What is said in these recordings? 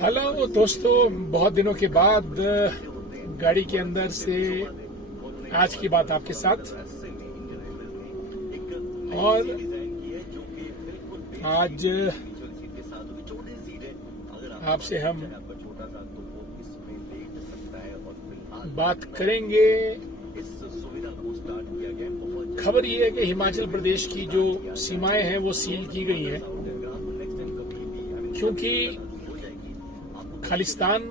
Hello दोस्तों, बहुत दिनों के बाद गाड़ी के अंदर से आज की बात आपके साथ। और आज आपसे हम बात करेंगे। खबर ये है कि हिमाचल प्रदेश की जो सीमाएं हैं वो सील की गई हैं, क्योंकि खालिस्तान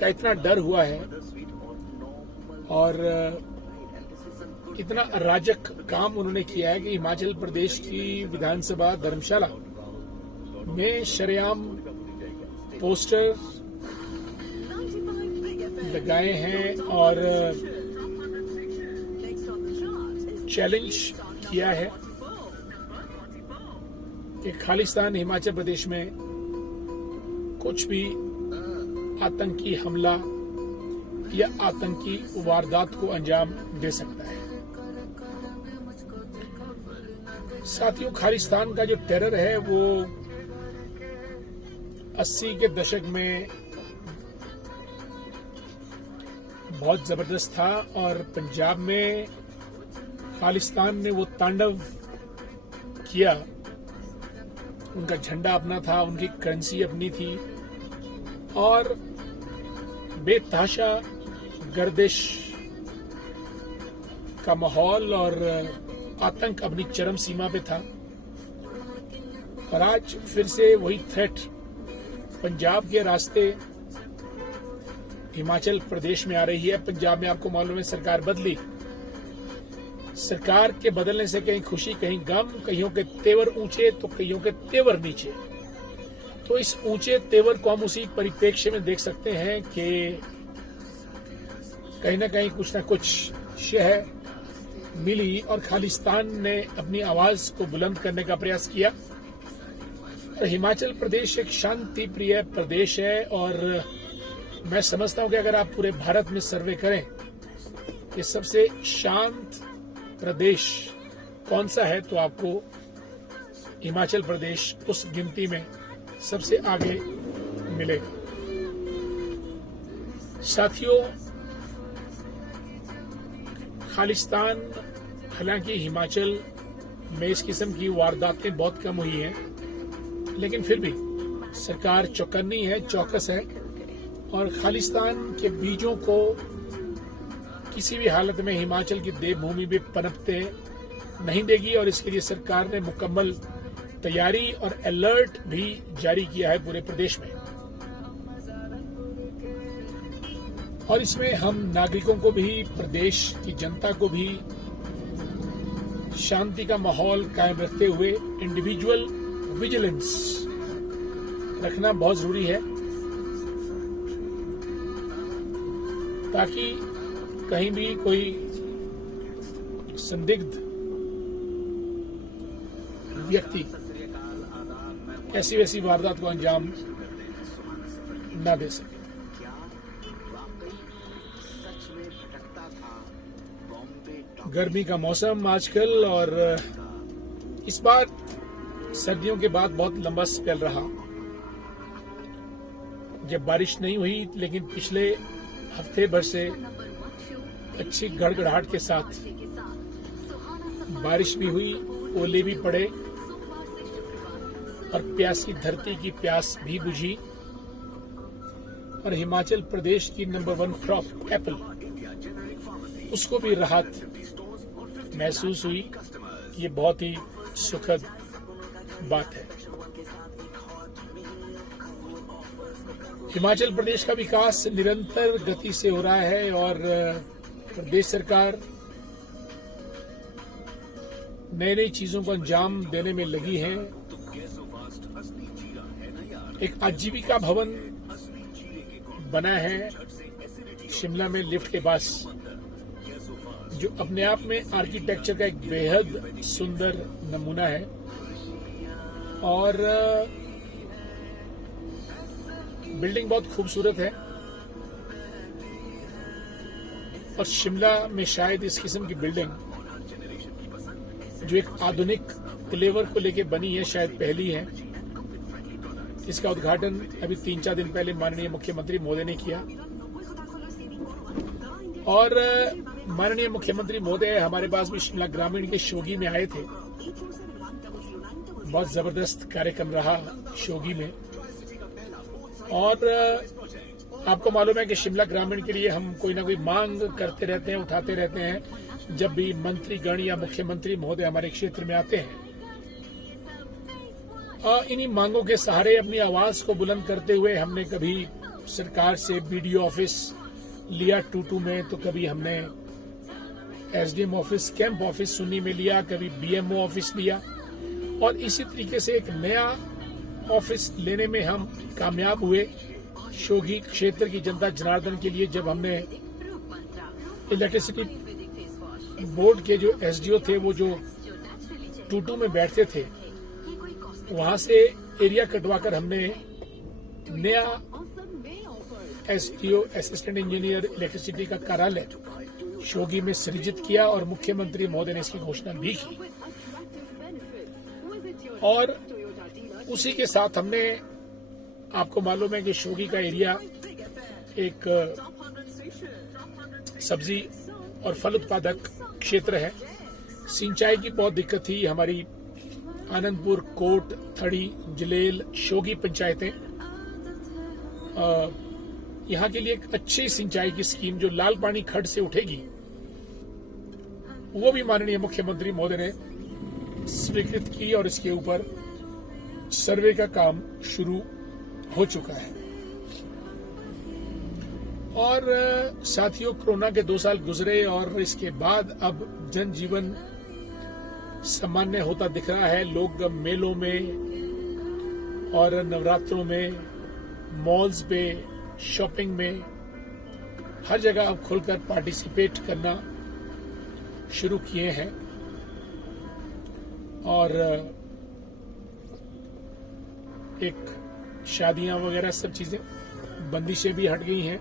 का इतना डर हुआ है और इतना अराजक काम उन्होंने किया है कि हिमाचल प्रदेश की विधानसभा धर्मशाला में शरेआम पोस्टर लगाए हैं और चैलेंज किया है कि खालिस्तान हिमाचल प्रदेश में कुछ भी आतंकी हमला या आतंकी वारदात को अंजाम दे सकता है। साथियों, खालिस्तान का जो टेरर है वो 80 के दशक में बहुत जबरदस्त था और पंजाब में खालिस्तान ने वो तांडव किया। उनका झंडा अपना था, उनकी करेंसी अपनी थी और बेतहाशा गर्दिश का माहौल और आतंक अपनी चरम सीमा पे था। और आज फिर से वही थ्रेट पंजाब के रास्ते हिमाचल प्रदेश में आ रही है। पंजाब में आपको मालूम है सरकार बदली। सरकार के बदलने से कहीं खुशी कहीं गम, कईयों के तेवर ऊंचे तो कईयों के तेवर नीचे। तो इस ऊंचे तेवर को हम उसी परिप्रेक्ष्य में देख सकते हैं कि कहीं ना कहीं कुछ ना कुछ शह मिली और खालिस्तान ने अपनी आवाज को बुलंद करने का प्रयास किया। तो हिमाचल प्रदेश एक शांति प्रिय प्रदेश है और मैं समझता हूं कि अगर आप पूरे भारत में सर्वे करें कि सबसे शांत प्रदेश कौन सा है तो आपको हिमाचल प्रदेश उस गिनती में सबसे आगे मिलेगा। साथियों, खालिस्तान, हालांकि हिमाचल में इस किस्म की वारदातें बहुत कम हुई हैं, लेकिन फिर भी सरकार चौकन्नी है, चौकस है और खालिस्तान के बीजों को किसी भी हालत में हिमाचल की देवभूमि में पनपते नहीं देगी। और इसके लिए सरकार ने मुकम्मल तैयारी और अलर्ट भी जारी किया है पूरे प्रदेश में। और इसमें हम नागरिकों को भी, प्रदेश की जनता को भी शांति का माहौल कायम रखते हुए इंडिविजुअल विजिलेंस रखना बहुत जरूरी है, ताकि कहीं भी कोई संदिग्ध व्यक्ति ऐसी वैसी वारदात को अंजाम न दे सके। गर्मी का मौसम आजकल और इस बार सर्दियों के बाद बहुत लंबा स्पेल रहा जब बारिश नहीं हुई, लेकिन पिछले हफ्ते भर से अच्छी गड़गड़ाहट के साथ बारिश भी हुई, ओले भी पड़े और प्यासी धरती की प्यास भी बुझी। और हिमाचल प्रदेश की नंबर 1 क्रॉप एप्पल, उसको भी राहत महसूस हुई। ये बहुत ही सुखद बात है। हिमाचल प्रदेश का विकास निरंतर गति से हो रहा है और प्रदेश सरकार नई नई चीजों को अंजाम देने में लगी है। एक आजीविका भवन बना है शिमला में लिफ्ट के पास, जो अपने आप में आर्किटेक्चर का एक बेहद सुंदर नमूना है। और बिल्डिंग बहुत खूबसूरत है और शिमला में शायद इस किस्म की बिल्डिंग जो एक आधुनिक फ्लेवर को लेके बनी है शायद पहली है। इसका उद्घाटन अभी 3-4 दिन पहले माननीय मुख्यमंत्री महोदय ने किया। और माननीय मुख्यमंत्री महोदय हमारे पास भी शिमला ग्रामीण के शोगी में आए थे। बहुत जबरदस्त कार्यक्रम रहा शोगी में। और आपको मालूम है कि शिमला ग्रामीण के लिए हम कोई ना कोई मांग करते रहते हैं, उठाते रहते हैं जब भी मंत्रीगण या मुख्यमंत्री महोदय हमारे क्षेत्र में आते हैं। इन्हीं मांगों के सहारे अपनी आवाज को बुलंद करते हुए हमने कभी सरकार से बीडीओ ऑफिस लिया टूटू में, तो कभी हमने SDM office, camp office Sunni में लिया, कभी बीएमओ ऑफिस लिया। और इसी तरीके से एक नया ऑफिस लेने में हम कामयाब हुए शोगी क्षेत्र की जनता जनार्दन के लिए, जब हमने इलेक्ट्रिसिटी बोर्ड के जो एसडीओ थे वो जो टूटू में बैठते थे, वहां से एरिया कटवाकर हमने नया एसडीओ असिस्टेंट इंजीनियर इलेक्ट्रिसिटी का कार्यालय शोगी में सृजित किया और मुख्यमंत्री महोदय ने इसकी घोषणा भी की। और उसी के साथ हमने, आपको मालूम है कि शोगी का एरिया एक सब्जी और फल उत्पादक क्षेत्र है। सिंचाई की बहुत दिक्कत थी। हमारी आनंदपुर, कोट, थड़ी, जलेल, शोगी पंचायतें, यहाँ के लिए एक अच्छी सिंचाई की स्कीम जो लाल पानी खड्ड से उठेगी, वो भी माननीय मुख्यमंत्री महोदय ने स्वीकृत की और इसके ऊपर सर्वे का काम शुरू हो चुका है। और साथियों, कोरोना के 2 साल गुजरे और इसके बाद अब जनजीवन सामान्य होता दिख रहा है। लोग मेलों में और नवरात्रों में, मॉल्स पे, शॉपिंग में, हर जगह अब खुलकर पार्टिसिपेट करना शुरू किए हैं। और एक शादियां वगैरह सब चीजें, बंदिशें भी हट गई हैं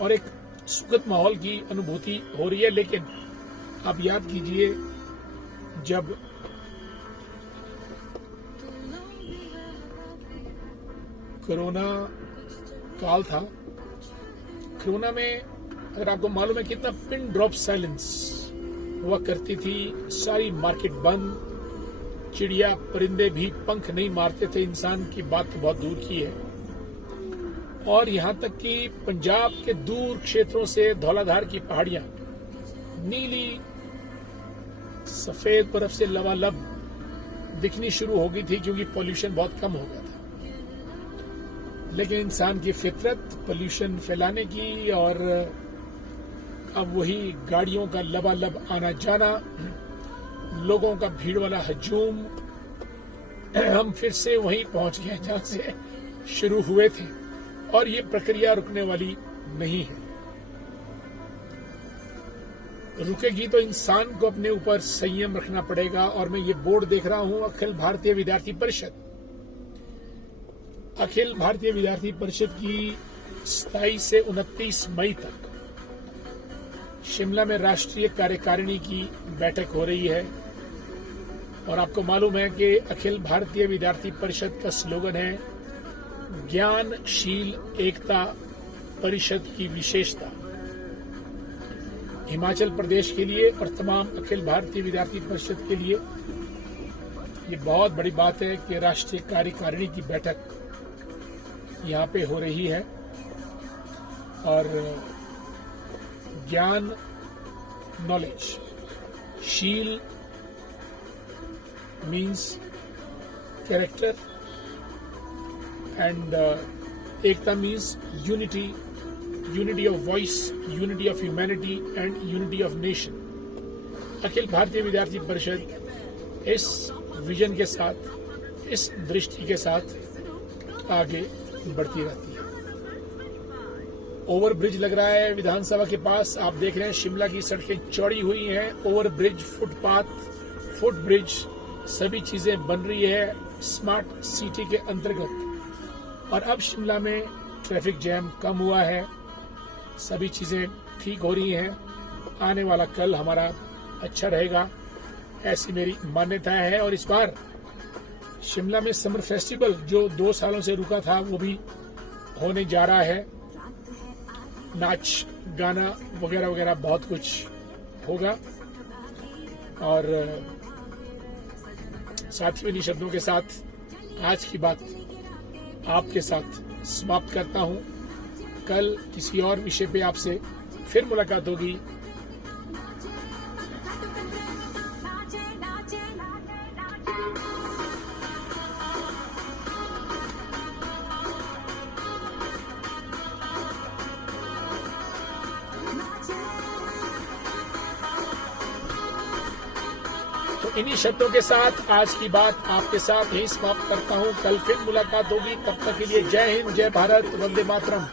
और एक सुखद माहौल की अनुभूति हो रही है। लेकिन आप याद कीजिए, जब कोरोना काल था, कोरोना में अगर आपको मालूम है कितना पिन ड्रॉप साइलेंस हुआ करती थी, सारी मार्केट बंद, चिड़िया परिंदे भी पंख नहीं मारते थे, इंसान की बात तो बहुत दूर की है। और यहां तक कि पंजाब के दूर क्षेत्रों से धौलाधार की पहाड़ियां नीली सफेद बर्फ से लबालब दिखनी शुरू हो गई थी, क्योंकि पोल्यूशन बहुत कम हो गया था। लेकिन इंसान की फितरत पोल्यूशन फैलाने की, और अब वही गाड़ियों का लबालब आना जाना, लोगों का भीड़ वाला हजूम, हम फिर से वहीं पहुंच गए जहां से शुरू हुए थे। और ये प्रक्रिया रुकने वाली नहीं है। रुकेगी तो इंसान को अपने ऊपर संयम रखना पड़ेगा। और मैं ये बोर्ड देख रहा हूं, अखिल भारतीय विद्यार्थी परिषद, अखिल भारतीय विद्यार्थी परिषद की 27 से 29 मई तक शिमला में राष्ट्रीय कार्यकारिणी की बैठक हो रही है। और आपको मालूम है कि अखिल भारतीय विद्यार्थी परिषद का स्लोगन है, ज्ञानशील एकता परिषद की विशेषता। हिमाचल प्रदेश के लिए और तमाम अखिल भारतीय विद्यार्थी परिषद के लिए ये बहुत बड़ी बात है कि राष्ट्रीय कार्यकारिणी की बैठक यहाँ पे हो रही है। और ज्ञान, नॉलेज, शील मीन्स कैरेक्टर, एंड एकता means unity, unity of voice, unity of humanity and unity of nation. Akhil Bharatiya Vidyarthi परिषद इस विजन के साथ, इस दृष्टि के साथ आगे बढ़ती रहती है। ओवरब्रिज लग रहा है विधानसभा के पास, आप देख रहे हैं शिमला की सड़कें चौड़ी हुई हैं। ओवरब्रिज, फुटपाथ, फुटब्रिज, सभी चीजें बन रही है स्मार्ट सिटी के अंतर्गत। और अब शिमला में ट्रैफिक जैम कम हुआ है, सभी चीजें ठीक हो रही हैं। आने वाला कल हमारा अच्छा रहेगा, ऐसी मेरी मान्यता है। और इस बार शिमला में समर फेस्टिवल जो 2 सालों से रुका था वो भी होने जा रहा है। नाच गाना वगैरह वगैरह बहुत कुछ होगा। और साथियों, इन्हीं शब्दों के साथ आज की बात आपके साथ समाप्त करता हूं। कल किसी और विषय पे आपसे फिर मुलाकात होगी। तो इन्हीं शब्दों के साथ आज की बात आपके साथ ही समाप्त करता हूं। कल फिर मुलाकात होगी। तब तक के लिए जय हिंद, जय भारत, वंदे मातरम।